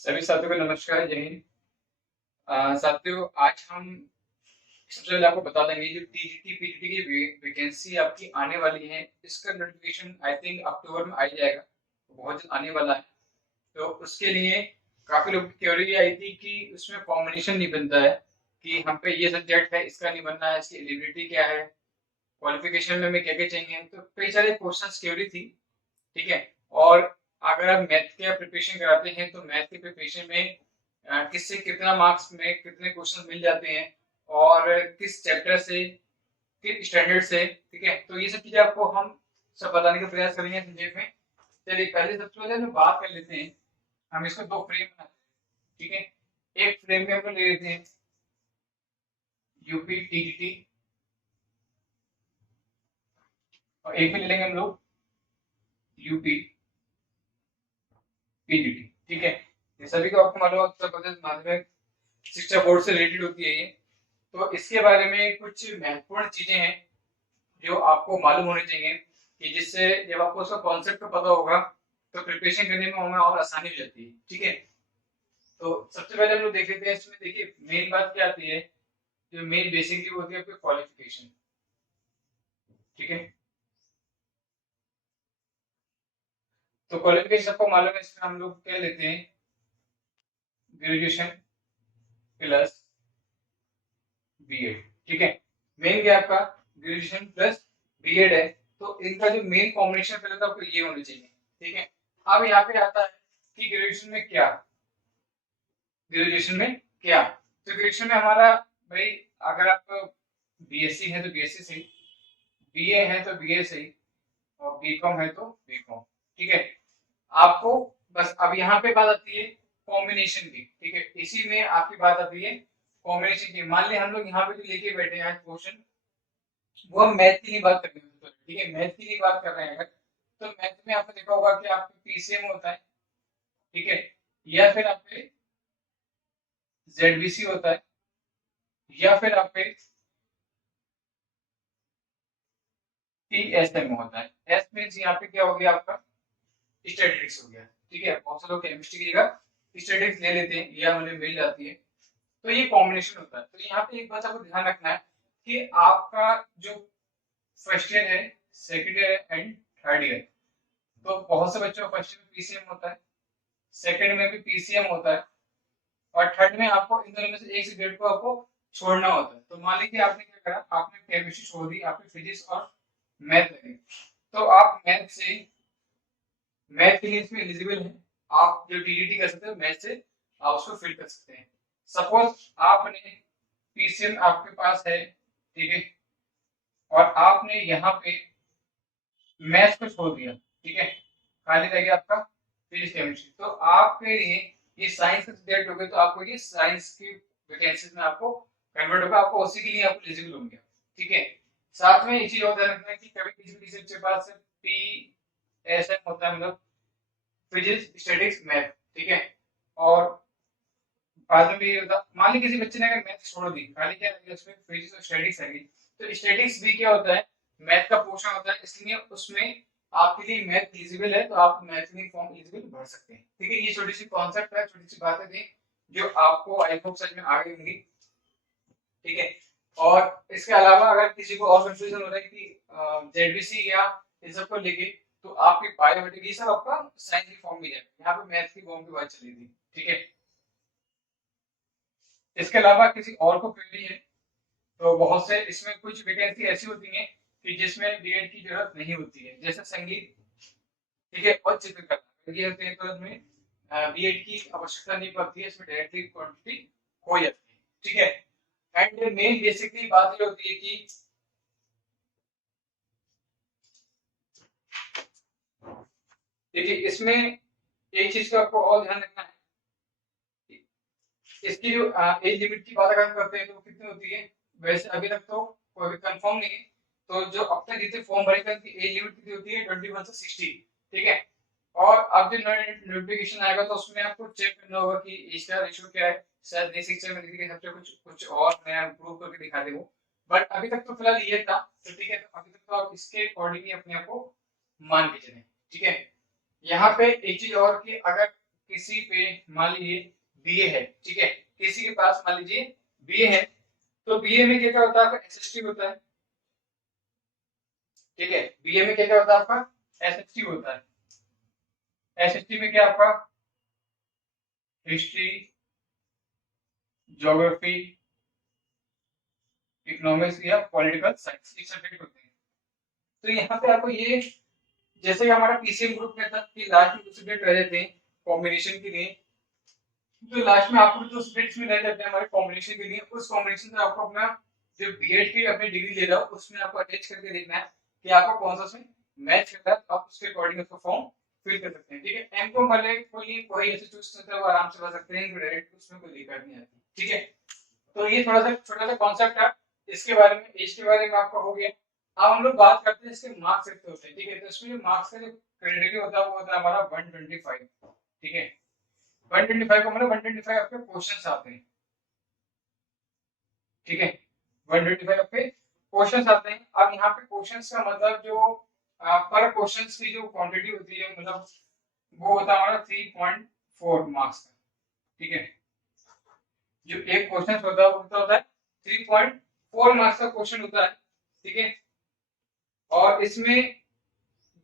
सभी साथियों को नमस्कार, जय हिंद। साथियों, आज हम सबसे पहले आपको बता देंगे जो टीजीटी पीजीटी की वैकेंसी आपकी आने वाली है। इसका नोटिफिकेशन आई थिंक अक्टूबर में आ ही जाएगा, तो बहुत जल्द आने वाला है। तो उसके लिए काफी लोगों की क्वेरी आई थी कि उसमें कॉम्बिनेशन नहीं बनता है कि हम पे ये सब्जेक्ट है, इसका नहीं बनना है, इसकी एलिजिबिलिटी क्या है, क्वालिफिकेशन में हमें क्या क्या चाहिए। तो कई सारे क्वेश्चंस क्वेरी थी, ठीक है। और अगर आप मैथ के प्रिपरेशन कराते हैं तो मैथ के प्रिपरेशन में किससे कितना मार्क्स में कितने क्वेश्चन मिल जाते हैं और किस चैप्टर से किस स्टैंडर्ड से, ठीक है। तो ये सब चीजें आपको हम सब बताने का प्रयास करेंगे संक्षेप में। चलिए, पहले सबसे पहले हम बात कर लेते हैं। हम इसको दो फ्रेम बनाते हैं, ठीक है। एक फ्रेम में हम लोग ले लेते हैं यूपी टीजीटी, और एक में ले लेंगे हम लोग यूपी पीजीटी, ठीक है। ये सभी को आपको मालूम है उत्तर प्रदेश माध्यमिक शिक्षा बोर्ड से रिलेटेड होती है ये। तो इसके बारे में कुछ महत्वपूर्ण चीजें हैं जो आपको मालूम होनी चाहिए, कि जिससे जब आपको उसका कॉन्सेप्ट पता होगा तो प्रिपरेशन करने में हमें और आसानी हो जाती है, ठीक है। तो सबसे पहले हम लोग देख लेते हैं। इसमें देखिए, मेन बात क्या आती है, जो मेन बेसिकली होती है आपकी क्वालिफिकेशन, ठीक है। तो क्वालिफिकेशन आपको मालूम है, इसमें हम लोग क्या लेते हैं, ग्रेजुएशन प्लस बीएड, ठीक है। मेन क्या आपका ग्रेजुएशन प्लस बीएड है। तो इनका जो मेन कॉम्बिनेशन पहले तो आपको ये होनी चाहिए, ठीक है। अब यहाँ पे आता है कि ग्रेजुएशन में क्या, ग्रेजुएशन में क्या। तो ग्रेजुएशन में हमारा, भाई, अगर आप बीएससी है तो बीएससी सही, बीए है तो बीए सही, और बीकॉम है तो बीकॉम, ठीक है। आपको बस अब यहाँ पे बात आती है कॉम्बिनेशन की, ठीक है। इसी में आपकी बात आती है कॉम्बिनेशन की। मान लिया हम लोग यहाँ पे जो लेके बैठे हैं आज क्वेश्चन, वो हम मैथ की नहीं बात कर रहे हैं, ठीक है। मैथ की नहीं बात कर रहे हैं अगर, तो मैथ में आपने देखा होगा कि आपके पीसीएम होता है, ठीक है, या फिर आपके जेडबीसी होता है, या फिर आपके टीएसएम होता है। एस मींस यहाँ पे क्या हो गया आपका, स्टैटिस्टिक्स हो गया, ठीक है। बहुत से लोग केमिस्ट्री की जगह स्टैटिस्टिक्स ले लेते हैं, या उन्हें मिल जाती है। तो ये कॉम्बिनेशन होता है। तो यहाँ पे एक बात आपको ध्यान रखना है कि आपका जो फर्स्ट ईयर है, second year and third year, तो बहुत से बच्चों का फर्स्ट ईयर में पीसीएम होता है, सेकंड में भी पीसीएम होता है, और थर्ड में आपको इन दोनों में से एक सब्जेक्ट को आपको छोड़ना होता है। तो मान लीजिए आपने क्या करा, आपने केमिस्ट्री छोड़ दी, आपने फिजिक्स और मैथ लगे, तो आप मैथ के लिए इसमें एलिजिबल है। आप जो टीडीटी कर सकते हो मैथ से, आप उसको फिल कर सकते हैं। सपोज आपने पीसीएम आपके पास है, ठीक है, और आपने यहाँ पे मैथ्स को छोड़ दिया, ठीक है, खाली रह गया आपका फिजिक्स केमिस्ट्री। तो आपके लिए ये साइंस का सब्जेक्ट हो गया, तो आपको ये साइंस की वैकेंसीज में आपको कन्वर्ट होगा, आपको उसी के लिए आप एलिजिबल होंगे, ठीक है। साथ में एक चीज और ध्यान रखना है कि कभी किसी भी टीचर के पास पीएसएम होता है, मतलब फिजिक्स स्टैटिस्टिक्स मैथ, ठीक है। और बाद में भी ये होता, मान ली किसी बच्चे ने अगर मैथ छोड़ दी, खाली क्या रहेगा उसमें, फिजिक्स और स्टैटिस्टिक्स रहेगी। तो स्टैटिस्टिक्स भी क्या होता है, मैथ का पोर्शन होता है, इसलिए उसमें आपके लिए मैथ एलिजिबल है, तो आप मैथ में फॉर्म एलिजिबल भर सकते हैं, ठीक है। ये छोटी सी कॉन्सेप्ट है, छोटी सी बातें थी जो आपको आई होप समझ में आ गई होंगी, ठीक है। और इसके अलावा अगर किसी को और कंफ्यूजन हो रहा है कि जेडबीसी या इन सबको लेके, तो आपकी बायोमेट्रिक ये सब आपका साइंस की फॉर्म में जाएगा, यहाँ पे मैथ की फॉर्म की बात चली थी, ठीक है। इसके अलावा किसी और को क्वेरी है, तो बहुत से इसमें कुछ वैकेंसी ऐसी होती हैं कि जिसमें बीएड की जरूरत नहीं होती है, जैसे संगीत, ठीक है, और चित्रकला, ये होते हैं तो इसमें बीएड की आवश्यकता नहीं पड़ती है, इसमें डायरेक्टली क्वांटिटी हो जाती है, ठीक है। एंड मेन बेसिकली बात ये होती है कि देखिए, इसमें एक चीज का आपको और ध्यान रखना है, इसकी जो एज लिमिट की बात अगर हम करते हैं तो कितनी होती है, वैसे अभी तक तो कोई कंफर्म नहीं है। तो जो अब तक जितने फॉर्म भरे थे उनकी एज लिमिट कितनी होती है, 21 से 60, ठीक है। और अब जो नोटिफिकेशन आएगा तो उसमें आपको चेक करना होगा कि एज का रेशियो क्या है। शायद नई शिक्षा में के हिसाब से कुछ कुछ और नया इम्प्रूव करके दिखा दे वो, बट अभी तक तो फिलहाल ये था। तो ठीक है, तो अभी तक तो आप इसके अकॉर्डिंगली अपने आप को मान के चलें, ठीक है। यहाँ पे एक चीज और कि अगर किसी पे मान लीजिए बीए है, ठीक है, किसी के पास मान लीजिए बीए है, तो बीए में क्या क्या होता है आपका एसएसटी होता है, ठीक है, बीए में क्या क्या होता है आपका एसएसटी होता है। एसएसटी में क्या आपका हिस्ट्री, ज्योग्राफी, इकोनॉमिक्स या पॉलिटिकल साइंस ये सब्जेक्ट होते हैं। तो यहाँ पे आपको ये जैसे कि हमारा पीसीएम ग्रुप में था कि लास्ट में कुछ सब्जेक्ट रह जाते हैं कॉम्बिनेशन के लिए, तो लास्ट में आपको जो सब्जेक्ट्स में रह जाते हैं हमारे कॉम्बिनेशन के लिए, उस कॉम्बिनेशन से आपको अपना जो बीएड की अपनी डिग्री ले रहा हो उसमें आपको अटैच करके देखना है कि आपको कौन सा उसमें मैच करता है, तो आप उसके अकॉर्डिंग उसका फॉर्म फिल कर सकते हैं, ठीक है। एम को भले कोई ऐसे चूज करता है वो आराम से भर सकते हैं, डायरेक्ट उसमें कोई दिक्कत नहीं आती, ठीक है। तो ये थोड़ा सा छोटा सा कॉन्सेप्ट है इसके बारे में, एज के बारे में आपका हो गया। अब हम लोग बात करते हैं इसके मार्क्स कितने होते हैं, ठीक है। तो इसमें जो मार्क्स का जो क्राइटेरिया होता है वो होता है हमारा 125, ठीक है। 125 का मतलब 125 आपके क्वेश्चंस आते हैं, ठीक है। 125 आपके क्वेश्चंस आते हैं। अब यहाँ पे क्वेश्चंस का मतलब जो पर क्वेश्चंस की जो क्वांटिटी होती है मतलब वो होता है हमारा 3.4 मार्क्स का, ठीक है। जो एक क्वेश्चन होता है वो होता है 3.4 मार्क्स का क्वेश्चन होता है, ठीक है। और इसमें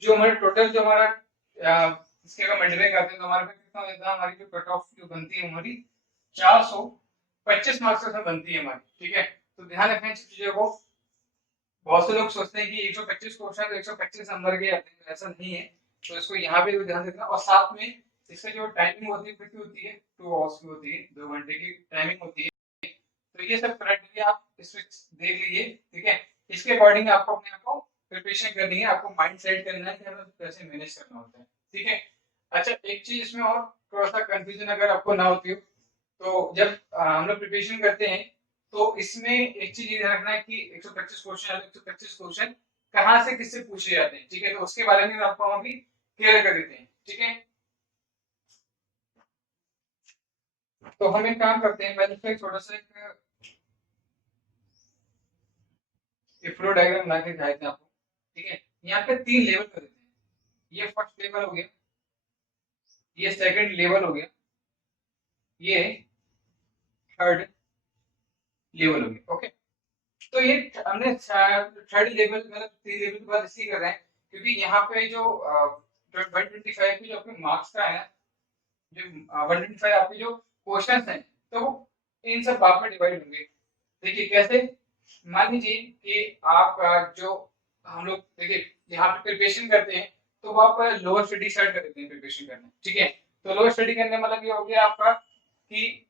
जो हमारे टोटल जो हमारा इसके अगर मल्टीप्लाई करते हैं तो हमारे पास कितना हो जाता है, हमारी जो कट ऑफ जो बनती है हमारी 425 मार्क्स का बनती है हमारी, ठीक है। तो ध्यान रखें चीजों को, बहुत से लोग सोचते हैं कि 125 क्वेश्चन तो 125 नंबर के आते हैं, तो ऐसा नहीं है। तो इसको यहाँ पे ध्यान रखना, और साथ में इसका जो टाइमिंग होती है कितनी होती है, 2 आवर्स की होती है, 2 घंटे की टाइमिंग होती है। तो ये सब क्राइटेरिया आप इसमें देख लीजिए, ठीक है। इसके अकॉर्डिंग आपको अपने आप को प्रिपरेशन करनी है, आपको माइंड सेट करना है कि हमें कैसे मैनेज करना होता है, ठीक है। अच्छा एक चीज इसमें और थोड़ा सा कंफ्यूजन अगर आपको ना होती हो, तो जब हम लोग प्रिपरेशन करते हैं तो इसमें एक चीज ये ध्यान रखना है कि 125 क्वेश्चन 125 क्वेश्चन कहाँ से किससे पूछे जाते हैं, ठीक है। तो उसके बारे में आपको हम अभी क्लियर कर देते हैं, ठीक है। तो हम एक काम करते हैं, मैंने फिर थोड़ा सा एक फ्लो डायग्राम बना के दिखाए थे आपको, ठीक है। यहाँ पे 3 लेवल कर देते हैं, ये फर्स्ट लेवल हो गया, ये सेकंड लेवल हो गया, ये थर्ड लेवल हो गया, ओके। तो ये हमने थर्ड लेवल मतलब 3 लेवल के बाद इसलिए कर रहे हैं क्योंकि यहाँ पे जो 125 की जो अपने मार्क्स का है, जो 125 आपके जो क्वेश्चंस हैं, तो इन सब भाग में डिवाइड होंगे। देखिए कैसे, मान लीजिए कि आप जो हम लोग देखिए यहाँ पे प्रिपरेशन करते हैं तो वो आप लोअर स्टडी स्टार्ट कर देते हैं प्रिपरेशन करना, ठीक है। तो लोअर स्टडी करने मतलब ये हो गया आपका कि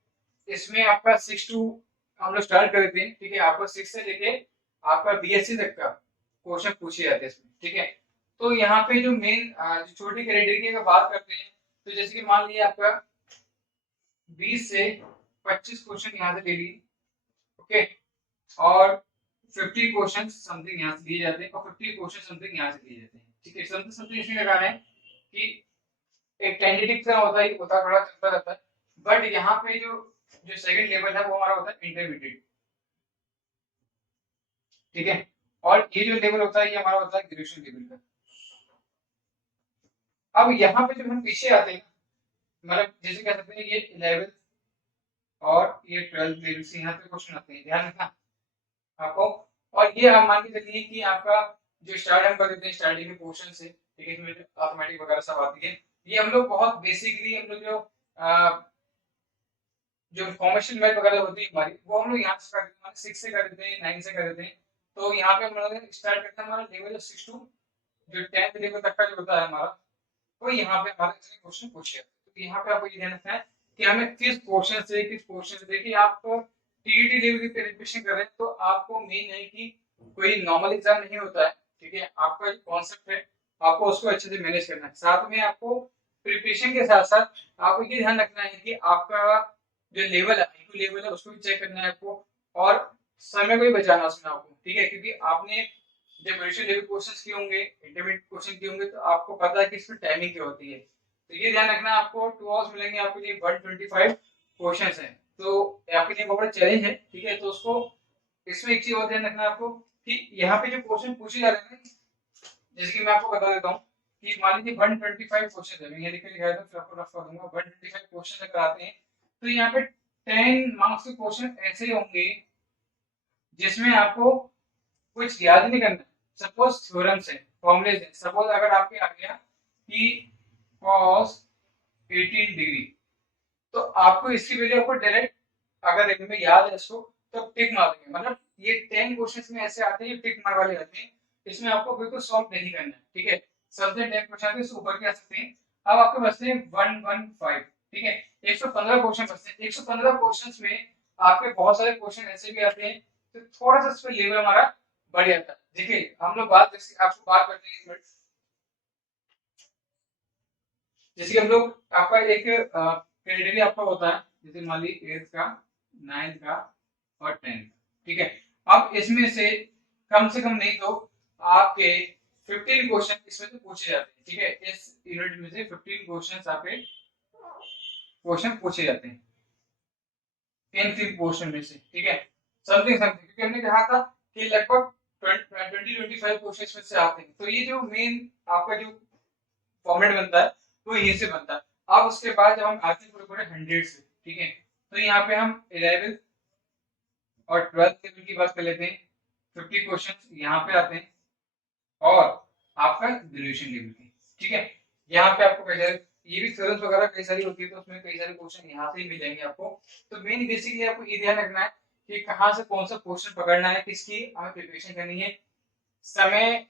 इसमें आपका 6 टू हम लोग स्टार्ट कर देते हैं, ठीक है। आपको 6 से लेके आपका बीएससी तक का क्वेश्चन पूछे जाते हैं इसमें, ठीक है। तो यहाँ पे जो मेन जो छोटी कैटेगरी की अगर बात करते हैं, तो जैसे कि मान लीजिए आपका 20 से 25 क्वेश्चन यहाँ से ले लिए, ओके। और 50 क्वेश्चन समथिंग यहाँ से दिए जाते हैं और 50 क्वेश्चन समथिंग यहाँ से दिए जाते हैं, ठीक है। समथिंग समथिंग इसमें लगाना है कि एक टेंटेटिव सा होता है, होता थोड़ा चलता रहता है, बट यहाँ पे जो जो सेकंड लेवल है वो हमारा होता है इंटरमीडिएट, ठीक है। और ये जो लेवल होता है ये हमारा होता है ग्रेजुएशन लेवल का। अब यहाँ पे जब हम पीछे आते हैं, मतलब जैसे कह सकते हैं ये 11 और ये 12 लेवल से यहाँ पे क्वेश्चन आते हैं, ध्यान रखना आपको। और ये आप मान के चलिए कि आपका जो स्टार्ट हम कर देते हैं स्टार्टिंग में क्वेश्चन से, ठीक है, इसमें अर्थमेटिक वगैरह सब आती है। ये हम लोग बहुत बेसिकली हम लोग जो कॉमर्शियल मैथ वगैरह होती है हमारी वो हम लोग यहाँ से कर देते हैं, 6 से कर देते हैं, 9 से कर देते हैं। तो यहाँ पे हम लोग स्टार्ट करते हैं हमारा लेवल 6 टू जो 10th लेवल तक का जो होता है हमारा, तो यहाँ पे हमारे इतने क्वेश्चन पूछे जाते हैं। तो यहाँ पे आपको ये ध्यान रखना है कि हमें किस क्वेश्चन से देखिए आप टीईटी लेवल की प्रिपरेशन कर रहे हैं तो आपको मेन है कि कोई नॉर्मल एग्जाम नहीं होता है, ठीक है। आपका जो कॉन्सेप्ट है आपको उसको अच्छे से मैनेज करना है, साथ में आपको प्रिपरेशन के साथ साथ आपको ये ध्यान रखना है कि आपका जो लेवल है आईक्यू लेवल है उसको भी चेक करना है आपको, और समय को भी बचाना है उसमें आपको, ठीक है। क्योंकि आपने जब ग्रेजुएशन लेवल क्वेश्चंस किए होंगे, इंटरमीडिएट क्वेश्चन किए होंगे, तो आपको पता है कि इसमें टाइमिंग क्या होती है। तो ये ध्यान रखना है आपको 2 आवर्स मिलेंगे आपके लिए, 125 क्वेश्चंस हैं, तो आपके लिए बहुत बड़ा चैलेंज है, ठीक है। तो उसको इसमें एक चीज और ध्यान रखना है आपको कि यहाँ पे जो क्वेश्चन पूछे जा रहे हैं, जैसे कि मैं आपको बता देता हूँ कि मान लीजिए 125 क्वेश्चन है, मैं ये लिख के लिखा था, फिर आपको रफ कर दूंगा। 125 क्वेश्चन अगर आते हैं तो यहाँ पे 10 मार्क्स के क्वेश्चन ऐसे होंगे जिसमें आपको कुछ याद नहीं करना। सपोज थ्योरम्स है, फॉर्मूले है। सपोज अगर आपके आ गया कि cos 18 डिग्री, तो आपको इसकी वैल्यू आपको डायरेक्ट अगर एक में याद है इसको तो टिक मार देंगे। मतलब ये 10 क्वेश्चंस में ऐसे आते हैं टिक मार वाले आते हैं, इसमें आपको बिल्कुल सॉल्व नहीं करना है, ठीक है। सबसे 10 क्वेश्चन आते हैं, इससे ऊपर के आ सकते हैं। अब आपके बचते हैं 115, ठीक है। 115 क्वेश्चन बचते हैं। 115 क्वेश्चंस में आपके बहुत सारे क्वेश्चन ऐसे भी आते हैं, तो थोड़ा सा इस पे लेवल हमारा बढ़ जाता है। देखिए हम लोग बात जैसे आपको बात करते हैं, एक मिनट, जैसे हम लोग आपका एक क्रेडिट आपका होता है, जैसे मान ली 8th का, 9th का और 10th, ठीक है। अब इसमें से कम नहीं तो आपके 15 क्वेश्चन इसमें तो पूछे जाते हैं, ठीक है। इस यूनिट में से 15 क्वेश्चन आपके क्वेश्चन पूछे जाते हैं इन 3 क्वेश्चन में से, ठीक है। समथिंग समथिंग, क्योंकि हमने कहा था कि लगभग 20-25 क्वेश्चन में से आते हैं। तो ये जो मेन आपका जो फॉर्मेट बनता है वो यहीं से बनता है। अब उसके बाद जब हम आते हैं पूरे पूरे 100 से, ठीक है, तो यहाँ पे हम 11th और 12th लेवल की बात कर लेते हैं। 50 क्वेश्चन यहाँ पे आते हैं, और आपका ग्रेजुएशन लेवल की, ठीक है। यहाँ पे आपको कई सारे, ये भी थ्योरम्स वगैरह कई सारी होती है, तो उसमें कई सारे क्वेश्चन यहाँ से ही मिलेंगे आपको। तो मेन बेसिकली आपको ये ध्यान रखना है कि कहाँ से कौन सा क्वेश्चन पकड़ना है, किसकी हमें प्रिपरेशन करनी है। समय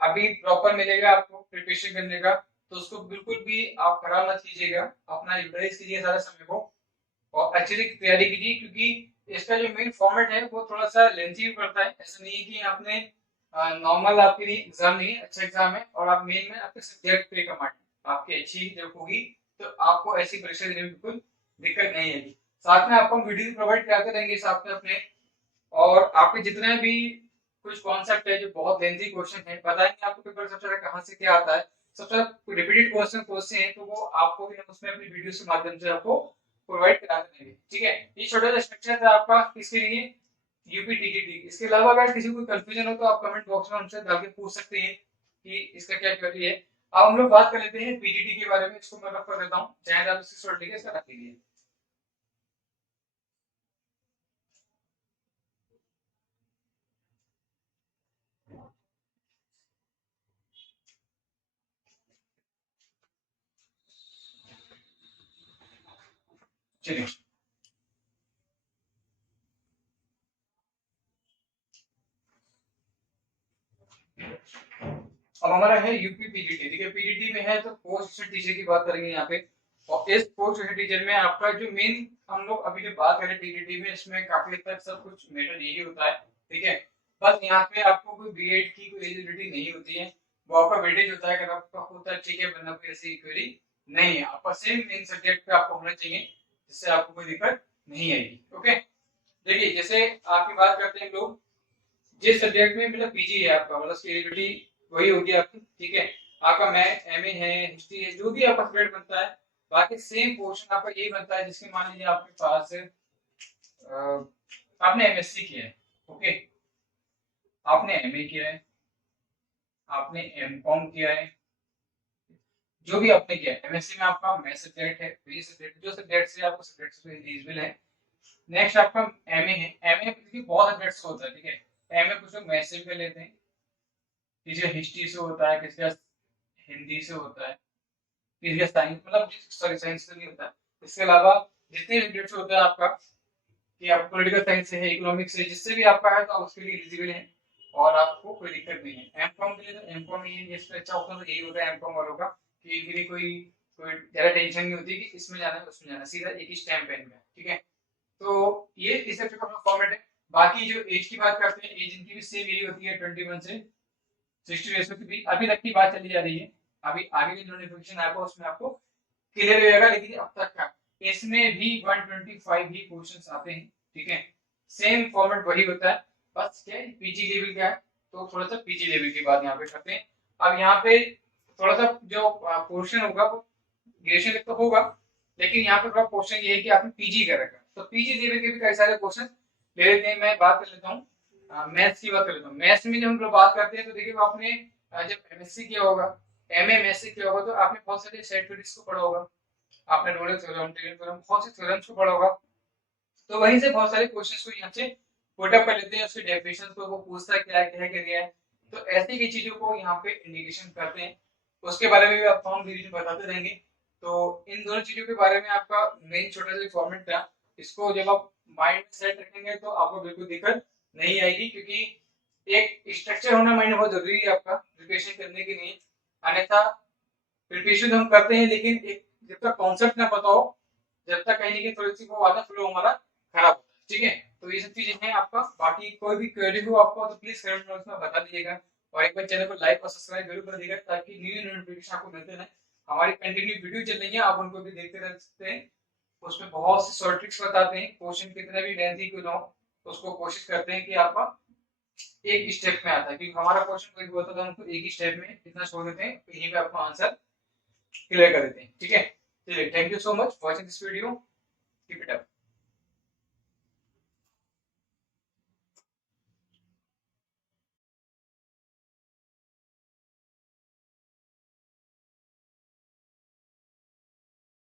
अभी प्रॉपर मिलेगा आपको प्रिपरेशन करने का, तो उसको बिल्कुल भी आप खराब मत कीजिएगा, अपना यूटिलाइज कीजिए सारे समय को और अच्छे से तैयारी कीजिए। क्योंकि इसका जो मेन फॉर्मेट है वो थोड़ा सा लेंथी भी पड़ता है। ऐसा नहीं है कि आपने नॉर्मल आपके लिए एग्जाम नहीं है, अच्छा एग्जाम है, और आप मेन में आपके सब्जेक्ट पे कमांड आपकी अच्छी जब होगी तो आपको ऐसी परीक्षा देने में बिल्कुल दिक्कत नहीं आएगी। साथ में आपको हम वीडियो प्रोवाइड कराते रहेंगे साथ में अपने, और आपके जितने भी कुछ कॉन्सेप्ट है जो बहुत लेंथी क्वेश्चन है, बताएंगे आपको पेपर सबसे ज्यादा कहाँ से क्या आता है। सबसे ज्यादा रिपीटेड क्वेश्चन कौन से हैं, तो वो आपको भी हम उसमें अपनी वीडियो के माध्यम से आपको प्रोवाइड करा देंगे, ठीक है। ये छोटा सा स्ट्रक्चर था आपका किसके लिए, यूपी टीजीटी। इसके अलावा अगर किसी को कंफ्यूजन हो तो आप कमेंट बॉक्स में हमसे डाल के पूछ सकते हैं कि इसका क्या क्वेरी है। अब हम लोग बात कर लेते हैं पीजीटी के बारे में। इसको मैं रख कर देता हूँ, चाहे आप इसकी शॉर्ट लेके इसका रख लीजिए। चलिए, अब हमारा है यूपी पीजीटी, ठीक है। पीजीटी में है तो पोस्ट असिस्टेंट टीचर की बात करेंगे यहाँ पे। और इस पोस्ट असिस्टेंट टीचर में आपका जो मेन हम लोग अभी जो बात करें पीजीटी में, इसमें काफी हद तक सब कुछ मैटर यही होता है, ठीक है। बस यहाँ पे आपको कोई बीएड की कोई एलिजिबिलिटी नहीं होती है, वो आपका वेटेज होता है। अगर आपका होता है ठीक है, वरना कोई ऐसी क्वेरी नहीं है। आपका सेम मेन सब्जेक्ट पे आपको होना चाहिए, जिससे आपको कोई दिक्कत नहीं आएगी, ओके। देखिए जैसे आपकी बात करते हैं लोग जिस सब्जेक्ट में मतलब पीजी है आपका, मतलब उसकी एलिजिबिलिटी वही होगी आपकी, ठीक है। आपका मैथ एमए है, हिस्ट्री है, जो भी आपका सब्जेक्ट बनता है, बाकी सेम पोर्शन आपका यही बनता है। जिसके मान लीजिए आपके पास आपने एमएससी किया है, ओके, आपने एमए किया है, आपने एमकॉम किया है, जो भी आपने किया है। एमएससी में आपका मैथ सब्जेक्ट है, फिजिक्स सब्जेक्ट, जो सब्जेक्ट से आपको सब्जेक्ट से एलिजिबल है। नेक्स्ट आपका एमए है। एमए देखिए बहुत सब्जेक्ट्स होता है, ठीक है। एमए कुछ लोग मैथ से भी कर लेते हैं, किसी का हिस्ट्री से होता है, किसी का हिंदी से होता है, किसी का साइंस, मतलब सॉरी साइंस से नहीं होता है। इसके अलावा जितने सब्जेक्ट्स होता है आपका, कि आप पॉलिटिकल साइंस से है, इकोनॉमिक्स से, जिससे भी आपका है तो आप उसके लिए एलिजिबल हैं और आपको कोई दिक्कत नहीं है। एमकॉम के लिए तो एमकॉम ही है, इसमें अच्छा ऑप्शन तो यही होता है एमकॉम वालों का, कि इनके लिए कोई कोई ज्यादा टेंशन नहीं होती कि इसमें जाना है उसमें जाना है, सीधा एक ही स्टैम्प पेन में, ठीक है। तो ये इस तरह का फॉर्मेट है। बाकी जो एज की बात करते हैं, एज इनकी भी सेम यही होती है, 21 से 60 रेशो की भी अभी तक की बात चली जा रही है। अभी आगे की जो नोटिफिकेशन आएगा उसमें आपको क्लियर हो जाएगा, लेकिन अब तक का इसमें भी 125 ही क्वेश्चंस आते हैं, ठीक है। सेम फॉर्मेट वही होता है, बस क्या है पीजी लेवल का है, तो थोड़ा सा पीजी लेवल की बात यहाँ पे करते हैं। अब यहाँ पे थोड़ा सा जो पोर्शन होगा वो ग्रेजुएशन तक तो होगा, लेकिन यहाँ पे थोड़ा क्वेश्चन ये है कि आपने पीजी कर रखा है, तो पीजी लेवल के भी कई सारे क्वेश्चन ले लेते हैं। मैं बात कर लेता हूँ मैथ्स की बात कर लेता हूँ। मैथ्स में जब हम लोग बात करते हैं तो देखिए आपने जब एमएससी किया होगा, एमएमएस से क्या होगा, तो आपने बहुत सारे सेट थ्योरीज को पढ़ा होगा, आपने रोलर थ्योरम, टेलर थ्योरम, बहुत से थ्योरम्स को पढ़ा होगा। तो वहीं से बहुत सारे क्वेश्चंस को यहाँ से पुट अप कर लेते हैं, उसकी डेफिनेशन को वो पूछता है क्या क्या कर दिया है, तो ऐसी की चीजों को यहाँ पे इंडिकेशन करते हैं। उसके बारे में भी आप फॉर्म डिवीजन बताते रहेंगे। तो इन दोनों चीजों के बारे में आपका मेन छोटा सा फॉर्मेट था, इसको जब आप माइंड में सेट रखेंगे तो आपको बिल्कुल दिक्कत नहीं आएगी, क्योंकि एक स्ट्रक्चर होना माइंड में बहुत जरूरी है आपका प्रिपरेशन करने के लिए। अन्यथा प्रिपरेशन हम करते हैं लेकिन एक जब तक कॉन्सेप्ट ना पता हो, जब तक कहीं की थोड़ी सी वो आधा फ्लो हमारा खराब होता है। ठीक है, तो ये सब चीजें हैं आपका। बाकी कोई भी क्वेरी हो आपको तो प्लीज कमेंट बॉक्स में बता दीजिएगा, और एक बार चैनल को लाइक और सब्सक्राइब जरूर कर दीजिएगा ताकि न्यू नोटिफिकेशन आपको मिलते रहे। हमारी कंटिन्यू वीडियो चल रही है, आप उनको भी देखते रह सकते हैं। उसमें बहुत से शॉर्ट ट्रिक्स बताते हैं, क्वेश्चन कितने भी लेंथी क्यों ना हो उसको कोशिश करते हैं कि आपका एक स्टेप में आता है, क्योंकि हमारा क्वेश्चन कोई भी होता है तो हमको एक ही स्टेप में इतना छोड़ देते हैं, तो यहीं पे आपको आंसर क्लियर कर देते हैं। ठीक है, चलिए, thank you so much for watching this video, keep it up.